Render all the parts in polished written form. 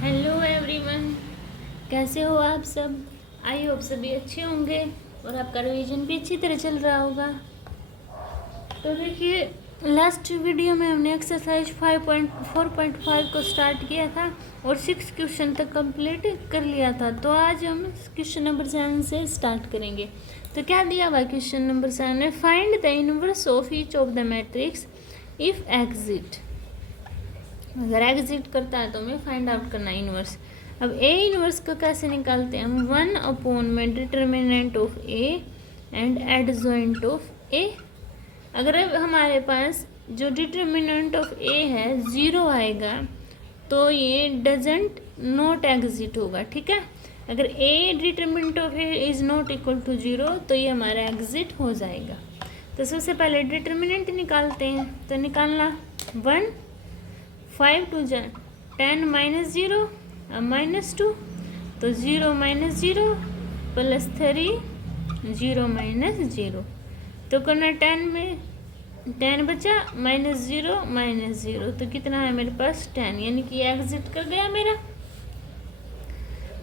Hello everyone, कैसे हो आप सब। आई होप सभी अच्छे होंगे और आपका रिवीजन भी अच्छी तरह चल रहा होगा। तो देखिए, लास्ट वीडियो में हमने एक्सरसाइज 5.4.5 को स्टार्ट किया था और 6 क्वेश्चन तक कंप्लीट कर लिया था। तो आज हम क्वेश्चन नंबर 7 से स्टार्ट करेंगे। तो क्या दिया हुआ क्वेश्चन नंबर 7 में, find the inverse of each of the matrix if exit. अगर एग्जिट करता है तो हमें फाइंड आउट करना है इनवर्स। अब ए इनवर्स को कैसे निकालते हैं हम, 1 में determinant of A and adjoint of A. अगर अब हमारे पास जो डिटर्मिनेंट ऑफ ए है 0 आएगा तो ये डजेंट नॉट एग्जिट होगा, ठीक है। अगर A determinant of A is not equal to 0 तो ये हमारा एग्जिट हो जाएगा। तो सबसे पहले डिटर्मिनेंट निकालते हैं। तो निकालना 1, 5 2 जा 10 माइनस 0 अब माइनस 2, तो 0 माइनस 0 प्लस 3 0 माइनस 0। तो करना 10 में 10 बचा माइनस 0 तो कितना है मेरे पास 10, यानी कि एग्जिट कर गया मेरा।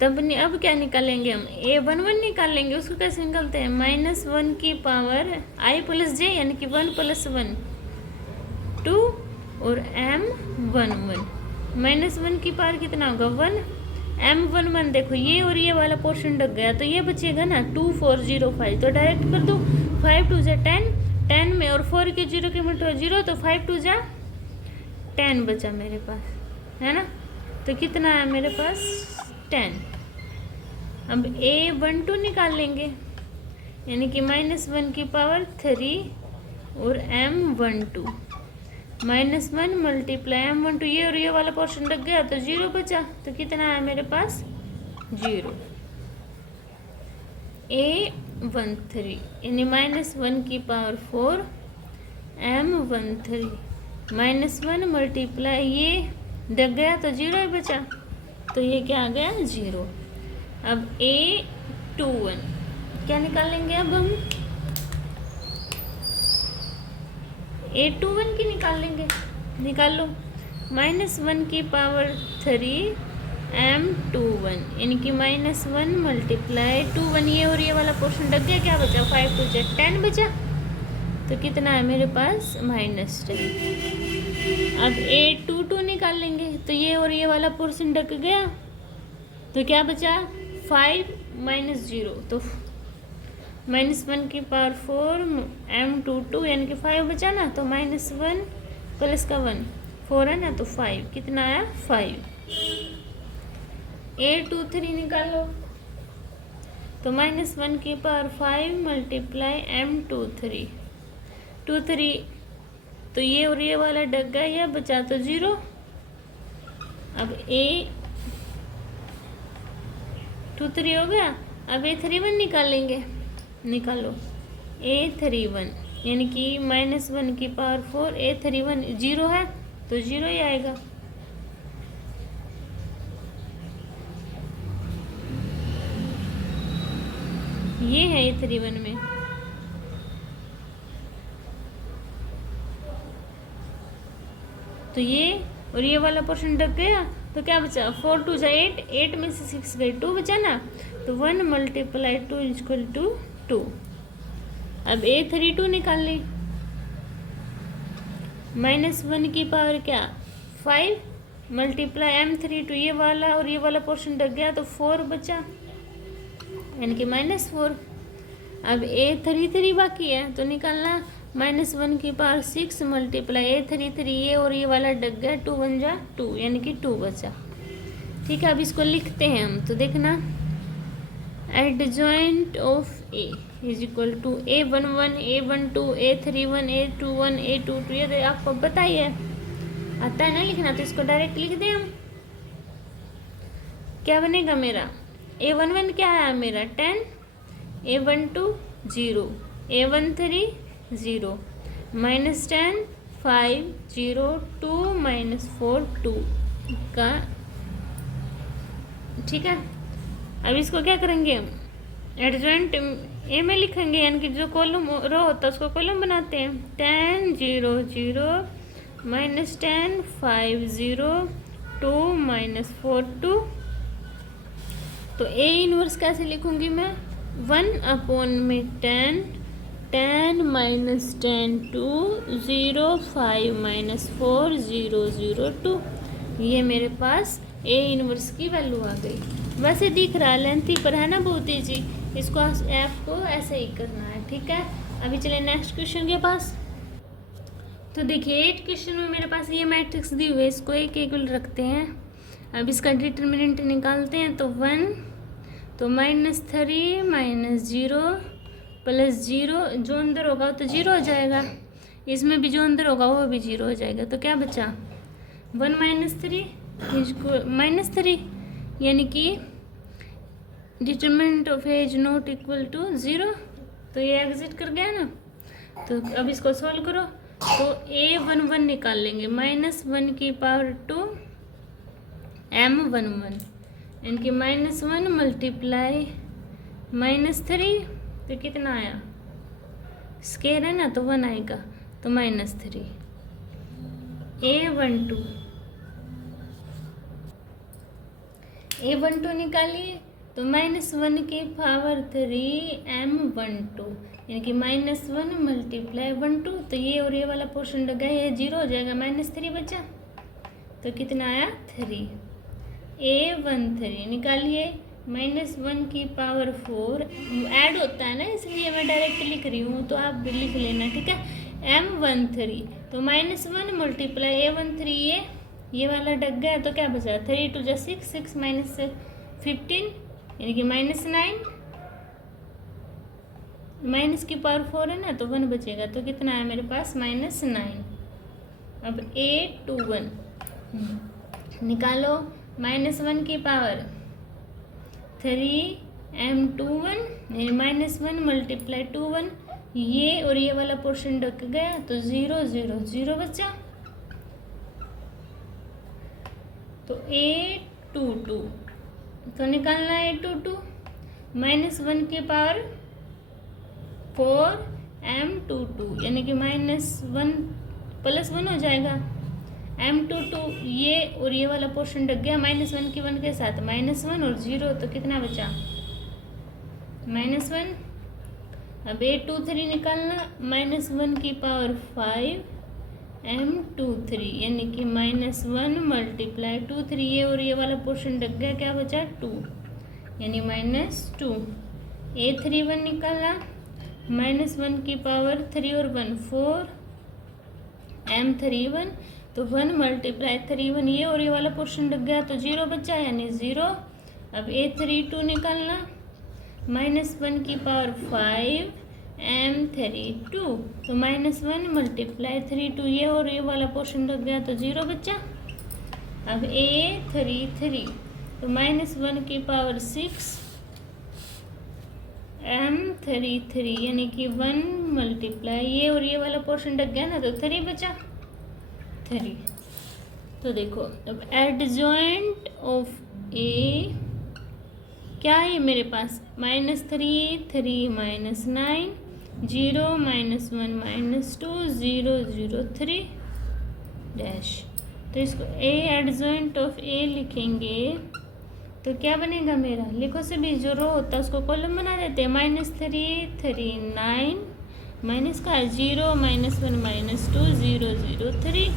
तब अब क्या निकालेंगे हम, a11 निकालेंगे। उसको कैसे निकालते हैं, -1 की पावर i प्लस जे यानी कि 1 + 1 2 और m11 -1 की पावर कितना होगा 1, m11 देखो ये और ये वाला पोर्शन ढक गया तो ये बचेगा ना 2405। तो डायरेक्ट कर दो, 5 2 जा 10, 10 में और 4 के 0 के मिनट 0 तो 5 2 जा 10 बचा मेरे पास, है ना। तो कितना है मेरे पास 10। अब a12 निकाल लेंगे यानी कि -1 की पावर 3 और m12 -1 मल्टीप्लाई m12 ये और ये वाला पोर्शन लग गया तो 0 बचा। तो कितना है मेरे पास 0। a13 यानी -1 की पावर 4 m13 -1 मल्टीप्लाई ये लग गया तो 0 ही बचा, तो ये क्या आ गया 0। अब a21 क्या निकालेंगे अब हम, a21 की निकाल लेंगे, निकाल लो। -1 की पावर 3 m21 यानी कि -1 मल्टीप्लाई 21 ये और ये वाला पोर्शन लग गया, क्या बचा 5 2 जा 10 बचा। तो कितना है मेरे पास -10। अब a22 निकाल लेंगे तो ये और ये वाला पोर्शन ढक गया तो क्या बचा 5 -0 तो -1 की पावर 4 m22 यानी कि 5 बचा ना, तो -1 प्लस का 1 4 है ना तो 5, कितना आया 5। a23 निकालो तो -1 की पावर 5 मल्टीप्लाई m23 23 तो ये और ये वाला डग गया, यह बचा तो 0। अब a23 हो गया। अब a31 निकालेंगे, निकालो a31 यानी कि -1 की पावर 4 a31 0 है तो 0 ही आएगा। ये है a31 में, तो ये और ये वाला पोर्शन ढक गया तो क्या बचा 4 2 जा 8, 8 में से 6 गई 2 बचा ना, तो 1 मल्टीप्लाई 2 इक्वल टू 2। अब a32 निकाल ली, -1 की पावर क्या 5 मल्टीप्लाई m32 ये वाला और ये वाला पोर्शन ढक गया तो 4 बचा यानी कि -4। अब a33 बाकी है तो निकालना -1 की पावर 6 मल्टीप्लाई a33 ये और ये वाला डग गया 2 1 जा 2 यानी कि 2 बचा, ठीक है। अब इसको लिखते हैं हम, तो देखना adjoint of A is equal to a11 a12 a31 a21 a22, ये आपको बताइए आता है ना लिखना, तो इसको डायरेक्ट लिख दें हम। क्या बनेगा मेरा a11 क्या है मेरा 10, a12 0, a13 0, -10 5 0 2 -4 2 का, ठीक है। अब इसको क्या करेंगे हम एडजॉइंट ए में लिखेंगे यानी कि जो कॉलम रो होता है उसको कॉलम बनाते हैं। 10 0 0 -10 5 0 2 माइनस 4 2। तो ए इनवर्स कैसे लिखूंगी मैं? 1/10 10 माइनस 10 2 0 5 माइनस 4 0 0 2। ये मेरे पास ए इनवर्स की वैल्यू आ गई। वैसे दिख रहा है लेंथी पर है ना बहुत ईजी, इसको आपको ऐसे ही करना है, ठीक है। अभी चले नेक्स्ट क्वेश्चन के पास। तो देखिए 8 क्वेश्चन में मेरे पास ये मैट्रिक्स दी हुई है, इसको एक इक्वल रखते हैं। अब इसका डिटर्मिनेंट निकालते हैं। तो 1 तो -3 -0 प्लस 0, जो अंदर होगा वो तो 0 हो जाएगा, इसमें भी जो अंदर होगा वो भी 0 हो जाएगा। तो क्या बचा? 1 -3 इसको -3, यानी कि determinant of A is not equal to 0। तो ये एग्जिट कर गया ना। तो अब इसको सॉल्व करो। तो a11 निकाल लेंगे, -1 की पावर 2 m11, इनकी -1 मल्टीप्लाई -3, तो कितना आया? स्केयर है ना तो 1 आएगा, तो -3। a12 निकालिए। तो -1 की पावर 3 m12, यानी कि -1 मल्टीप्लाई 12। तो ये और ये वाला पोर्शन लगा है, ये 0 हो जाएगा, -3 बचा। तो कितना आया? 3। a13 निकालिए। -1 की पावर 4 ऐड होता है ना, इसलिए मैं डायरेक्ट लिख रही हूँ, तो आप भी लिख लेना, ठीक है। m13 तो -1 मल्टीप्लाई a13, ये वाला डग गया, तो क्या बचा? 3 2 जा 6, 6 माइनस 15, यानी कि -9। माइनस की पावर 4 है ना, तो 1 बचेगा, तो कितना है मेरे पास? -9। अब a21 निकालो। -1 की पावर 3 m21, -1 मल्टीप्लाई 21, ये और ये वाला पोर्शन ढक गया, तो 0 0 0 बचा। तो a22 तो निकालना है a22, -1 की पावर 4 m22, यानी कि -1 प्लस 1 हो जाएगा। m22 ये और ये वाला पोर्शन ढक गया, -1 की 1 के साथ -1 और 0, तो कितना बचा? -1। अब a23 निकालना, -1 की पावर 5 m23, यानी कि -1 मल्टीप्लाई 23, ये और ये वाला पोर्शन ढक गया, क्या बचा? 2, यानी -2। a31 निकाला, -1 की पावर 3 और 1 4 m31, तो 1 मल्टीप्लाई 31, ये और ये वाला पोर्शन ढक गया, तो 0 बचा, यानी 0। अब a32 निकालना, -1 की पावर 5 m32, तो -1 मल्टीप्लाई 32, ये और ये वाला पोर्शन ढक गया, तो 0 बचा। अब a33 तो -1 की पावर 6 m33, यानी कि 1 मल्टीप्लाई, ये और ये वाला पोर्शन ढक गया ना, तो 3 बचा, 3। तो देखो अब एडजॉइंट ऑफ ए क्या है मेरे पास? -3 3 -9 0 -1 -2 0 0 3 डैश। तो इसको ए एडजॉइंट ऑफ ए लिखेंगे, तो क्या बनेगा मेरा? लिखो सभी, जो रो होता है उसको कॉलम बना देते हैं। -3 3 9 माइनस का 0 -1 -2 0 0 3।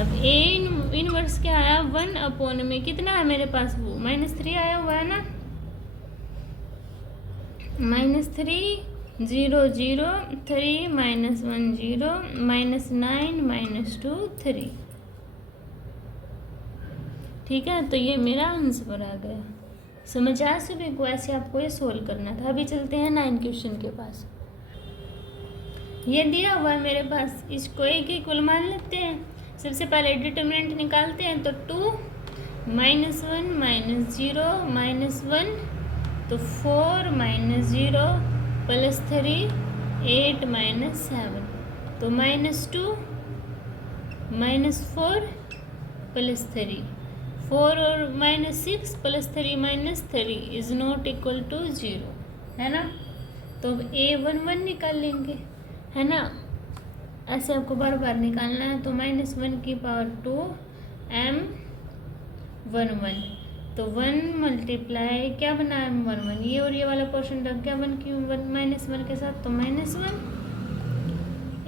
अब ए इनवर्स क्या आया? 1 में कितना है मेरे पास? वो -3 आया हुआ है ना। -3 0 0 3 -1 0 -9 -2 3। ठीक है, तो ये मेरा आंसर आ गया। समझ आया सभी को? ऐसे आपको ये सोल्व करना था। अभी चलते हैं 9 क्वेश्चन के पास। ये दिया हुआ है मेरे पास, इसको एक इक्वल मान लेते हैं। सबसे पहले डिटर्मिनेंट निकालते हैं। तो 2 -1 -0 -1, तो 4 -0 प्लस 3 8 -7, तो -2 -4 प्लस 3 4 और -6 plus 3 3 is not equal to 0, है ना। तो अब a11 निकाल लेंगे, है ना। ऐसे आपको बार बार निकालना है। तो -1 की पावर 2 m 1 तो 1 मल्टीप्लाई क्या बना है 1 ये और ये वाला पोर्शन रख गया 1 की 1 के साथ तो -1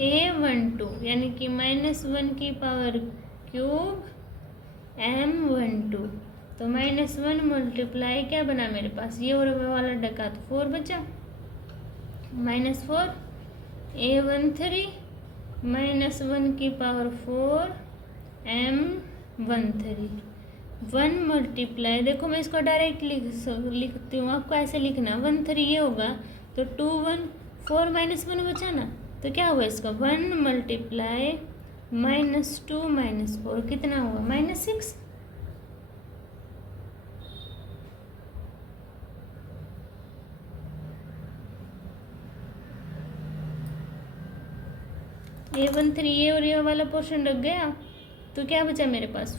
A12 यानी कि -1 की पावर क्यूब M12 तो -1 मल्टीप्लाई क्या बना मेरे पास ये और ये वाला डका तो 4 बचा -4 A13 -1 की पावर 4 M13 1 मल्टीप्लाई देखो मैं इसको डायरेक्ट लिखती हूँ आपको ऐसे लिखना 13 ये होगा तो 2 1 4 -1 बचा ना तो क्या हुआ इसका 1 मल्टीप्लाई -2 -4 कितना हुआ -6 A13 ये और ये वाला पोर्शन रख गया तो क्या बचा मेरे पास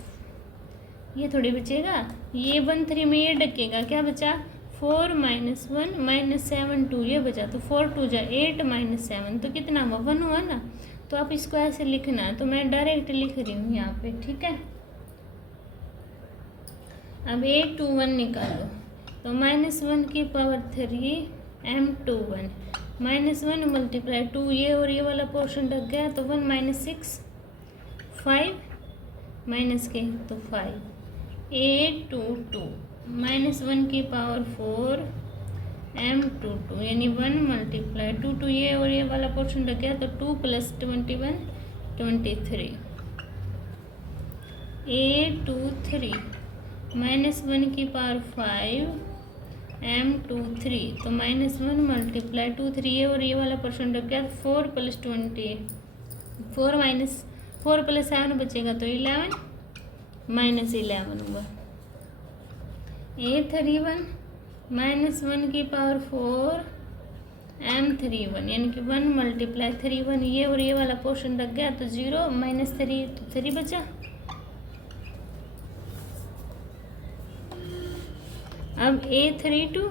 ये थोड़ी बचेगा ये 13 में ये डकेगा क्या बचा 4 -1 -7 2 ये बचा तो 4 2 जा 8 -7 तो कितना हुआ 1 हुआ ना तो आप इसको ऐसे लिखना तो मैं डायरेक्ट लिख रही हूँ यहाँ पे ठीक है। अब A21 निकालो तो -1 की पावर 3 M21 -1 मल्टीप्लाई 2 ये और ये वाला पोर्शन रख गया तो 1 -6 5 माइनस के तो 5 A22 -1 की पावर 4 M22 यानी 1 मल्टीप्लाई 2 ये और ये वाला पोर्शन रख गया तो 2 + 21 23 A23 -1 की पावर 5 M23 तो -1 मल्टीप्लाई 2 3 ये और ये वाला पोर्शन रख गया 4 + 20 4 + 7 बचेगा तो 11 -11 हुआ A31 -1 की पावर 4 M31 यानी कि 1 मल्टीप्लाई 31 ये और ये वाला पोर्शन रख गया तो 0 -3 तो 3 बचा। अब A32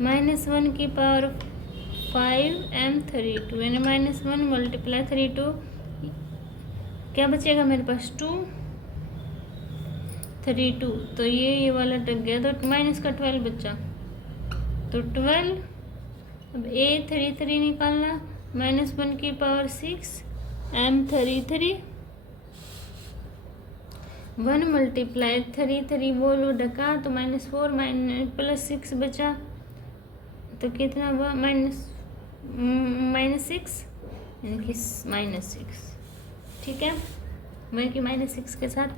-1 की पावर 5 M32 यानी -1 मल्टीप्लाई 32 क्या बचेगा मेरे पास 2 32 तो ये वाला टक गया तो माइनस का 12 बचा तो 12। अब A33 निकालना -1 की पावर 6 M33 1 मल्टीप्लाई 33 बोलो डका तो -4 +6 बचा तो कितना हुआ -6 यानी कि -6 ठीक है वही कि -6 के साथ।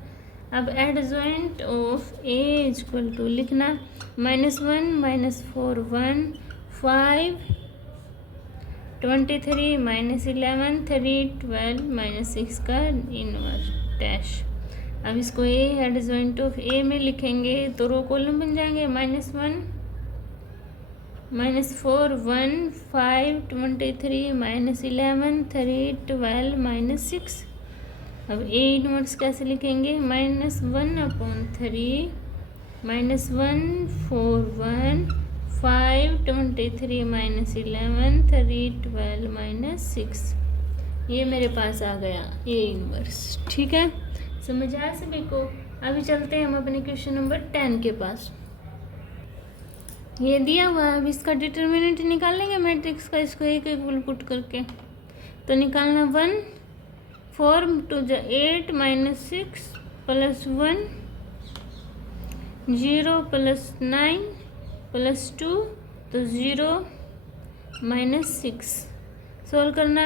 अब एडजॉइंट ऑफ A = लिखना -1 -4 1 5 23 -11 3 12 -6 का इनवर्स डैश। अब इसको A एडजॉइंट ऑफ A में लिखेंगे तो रो कॉलम बन जाएंगे -1 -4 1 5 23 -11 3 12 -6। अब A इनवर्स कैसे लिखेंगे -1/3 -1 4 1 5 23 -11 3 12 -6 ये मेरे पास आ गया A इनवर्स। ठीक है समझ आया सभी को। अभी चलते हैं हम अपने क्वेश्चन नंबर 10 के पास। ये दिया हुआ है अब इसका डिटर्मिनेंट निकालेंगे मैट्रिक्स का इसको एक एक पुट करके तो निकालना 1 4 2 8 -6 + 1 0 + 9 + 2 तो 0 -6 सोल्व करना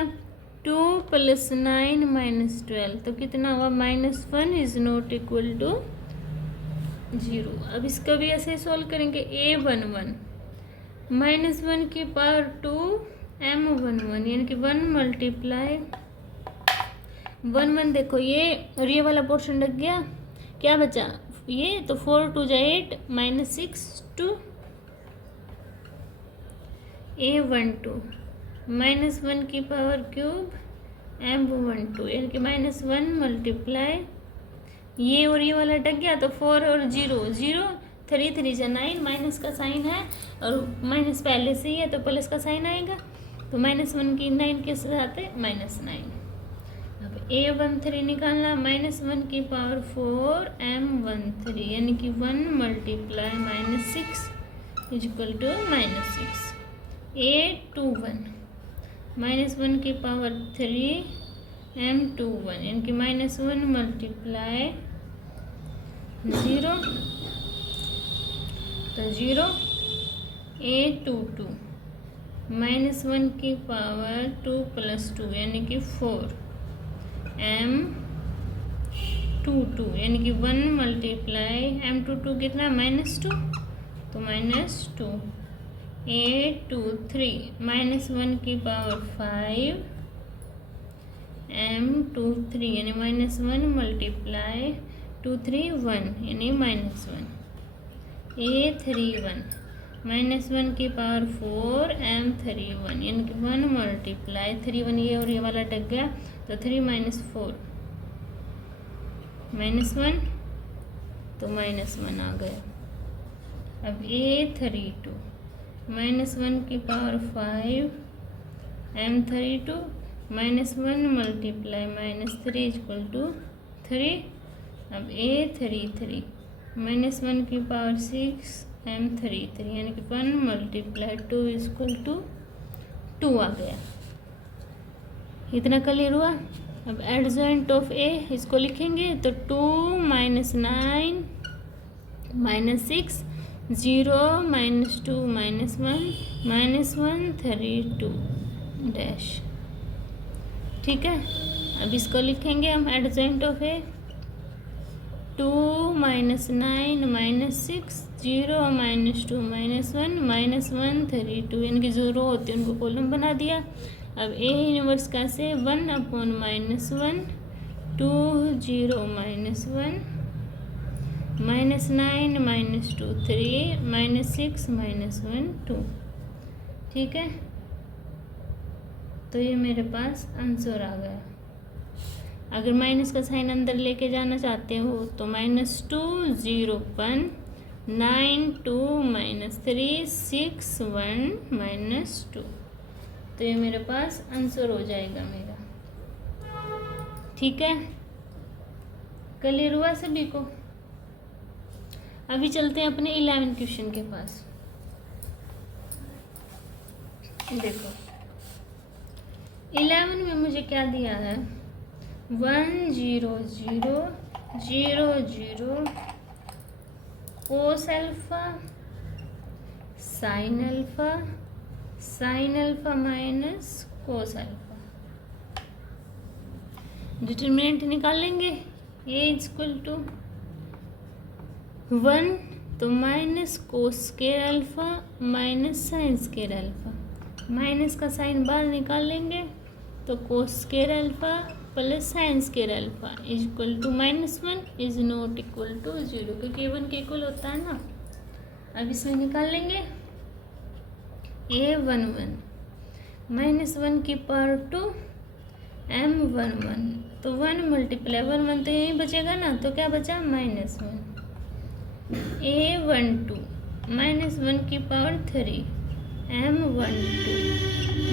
2 + 9 -12 तो कितना हुआ -1 इज नॉट इक्वल टू 0। अब इसका भी ऐसे सोल्व करेंगे A11 -1 की पावर 2 M11 यानी कि 1 मल्टीप्लाई 1 देखो ये और ये वाला पोर्शन रख गया क्या बचा ये तो 4 2 8 -6 2 A12 -1 की पावर क्यूब M12 यानी कि -1 मल्टीप्लाई ये और ये वाला अटक गया तो 4 और 0 0 3 3 जा 9 माइनस का साइन है और माइनस पहले से ही है तो प्लस का साइन आएगा तो -1 की 9 के साथ है -9। अब A13 निकालना, -1 की पावर 4 M13 यानी कि 1 multiply -6 is equal to -6। A21 -1 की पावर 3 M21 यानी कि -1 मल्टीप्लाई 0 तो 0। A22 -1 की पावर 2 + 2 यानी कि 4 M22 यानी कि 1 मल्टीप्लाई M22 कितना -2 तो -2। A23 -1 की पावर 5 M23 यानी -1 मल्टीप्लाई 2 3 1 यानी -1। A31 -1 की पावर 4 M31 यानी कि 1 मल्टीप्लाई 3 1 ये और ये वाला टक गया तो 3 - 4 -1 तो -1 आ गया। अब A32 -1 की power 5 M32 -1 multiply -3 equal to 3। अब A33 -1 की पावर 6 M33 यानी कि 1 मल्टीप्लाई 2 इक्वल टू 2 आ गया। इतना क्लियर हुआ। अब एडजॉइंट ऑफ ए इसको लिखेंगे तो 2 - 9 - 6 0 - 2 - 1 -132 डैश। ठीक है, अब इसको लिखेंगे हम एडजॉइंट ऑफ ए 2 - 9 - 6 0 - 2 - 1 -132 यानी कि जो रो होते हैं उनको कॉलम बना दिया। अब ए इनवर्स का से 1/-1 2 0 - 1 -9 - 2 3 -6 -1 2। ठीक है, तो ये मेरे पास आंसर आ गया। अगर माइनस का साइन अंदर लेके जाना चाहते हो तो -2 0 1 9 2 -3 6 1 -2। तो ये मेरे पास आंसर हो जाएगा मेरा। ठीक है, क्लियर हुआ सभी को। अभी चलते हैं अपने 11 क्वेश्चन के पास। देखो 11 में मुझे क्या दिया है 1 0 0 0 0 cos alpha sine alpha minus cos alpha. Determinant निकालेंगे ए इक्वल टू 1 तो minus cos square alpha minus sine square alpha. Minus का साइन बाहर निकाल लेंगे तो cos square alpha plus sine square alpha is equal to -1 is not equal to 0 क्योंकि 1 के equal होता है ना। अब इसमें निकाल लेंगे A11 -1 की पावर 2 M11 तो 1 मल्टीप्लाई 1 1 तो यहीं बचेगा ना तो क्या बचा -1। A12 -1 की पावर 3 M12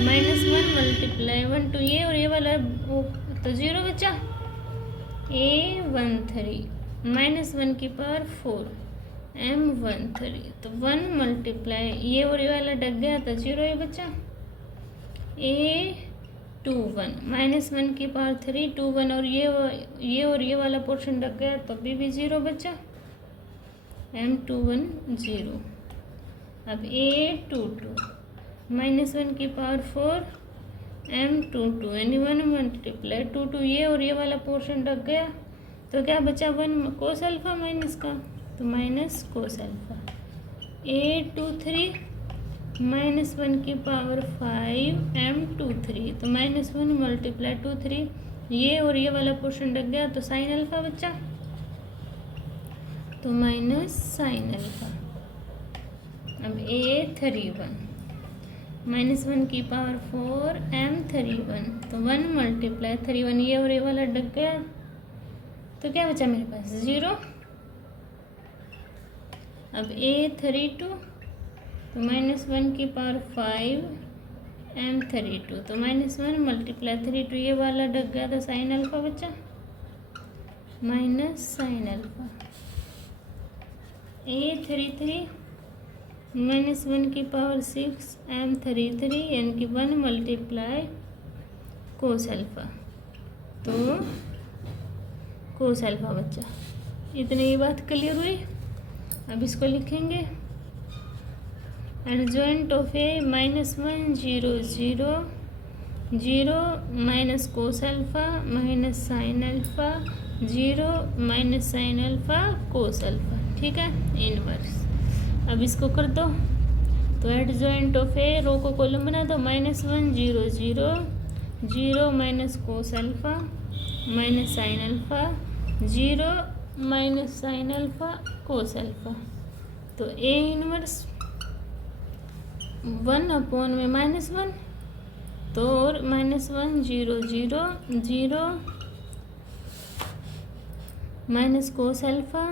-1 मल्टीप्लाई 1 2 ये और ये वाला वो तो 0 बचा। A13 -1 की पावर 4 M13 तो 1 मल्टीप्लाई ये और ये वाला डग गया तो 0 ही बचा। A21 -1 की पावर 3 2 1 और ये वाला पोर्शन डग गया तो अभी भी 0 बचा। M21 0। अब A22 -1 की पावर 4 M22 यानी 1 मल्टीप्लाई 2 2 ये और ये वाला पोर्शन रख गया तो क्या बचा 1 कोस अल्फा माइनस का तो माइनस कोस अल्फा। A23 -1 की पावर 5 M23 तो -1 मल्टीप्लाई 2 3 ये और ये वाला पोर्शन रख गया तो साइन अल्फा बचा तो माइनस साइन अल्फा। अब A31 -1 की पावर 4 M31 तो 1 मल्टीप्लाई 31 ये और ये वाला डग गया तो क्या बचा मेरे पास 0। अब A32 तो -1 की पावर 5 m32, तो -1 मल्टीप्लाई 32, ये वाला ढक गया तो साइन अल्फा बचा माइनस साइन अल्फा। a33 -1 की पावर 6 m33 यानी कि 1 मल्टीप्लाई कोस अल्फा, तो कोस अल्फा बचा। इतनी ये बात क्लियर हुई। अब इसको लिखेंगे adjoint of A -1 0 0 0 minus cos alpha minus sine alpha 0 minus sine alpha cos alpha, ठीक है, इनवर्स। अब इसको कर दो, तो एडजॉइंट ऑफ ए रो को कॉलम बना दो, -1 0 0 0 minus cos alpha minus sine alpha 0 minus sine alpha cos alpha, तो ए इनवर्स 1 में -1, तो और -1 0 0 0 minus cos alpha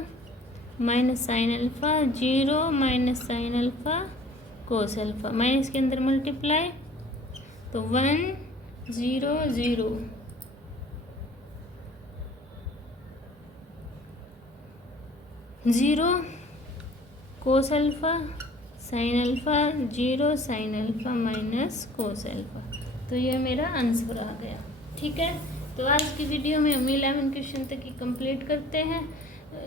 minus sine alpha 0 minus sine alpha cos alpha, minus के अंदर मल्टीप्लाई, तो 1 0 0 0 cos alpha sine alpha 0 sign alpha minus cos alpha, तो ये मेरा आंसर आ गया, ठीक है। तो आज की वीडियो में हम 11 क्वेश्चन तक ही कंप्लीट करते हैं।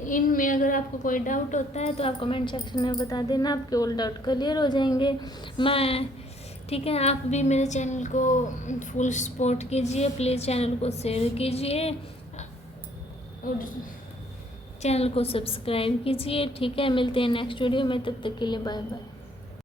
इनमें अगर आपको कोई डाउट होता है तो आप कमेंट सेक्शन में बता देना, आपके ऑल डाउट क्लियर हो जाएंगे। ठीक है, आप भी मेरे चैनल को फुल सपोर्ट कीजिए, प्लीज़ चैनल को शेयर कीजिए और चैनल को सब्सक्राइब कीजिए, ठीक है। मिलते हैं नेक्स्ट वीडियो में, तब तक के लिए बाय बाय।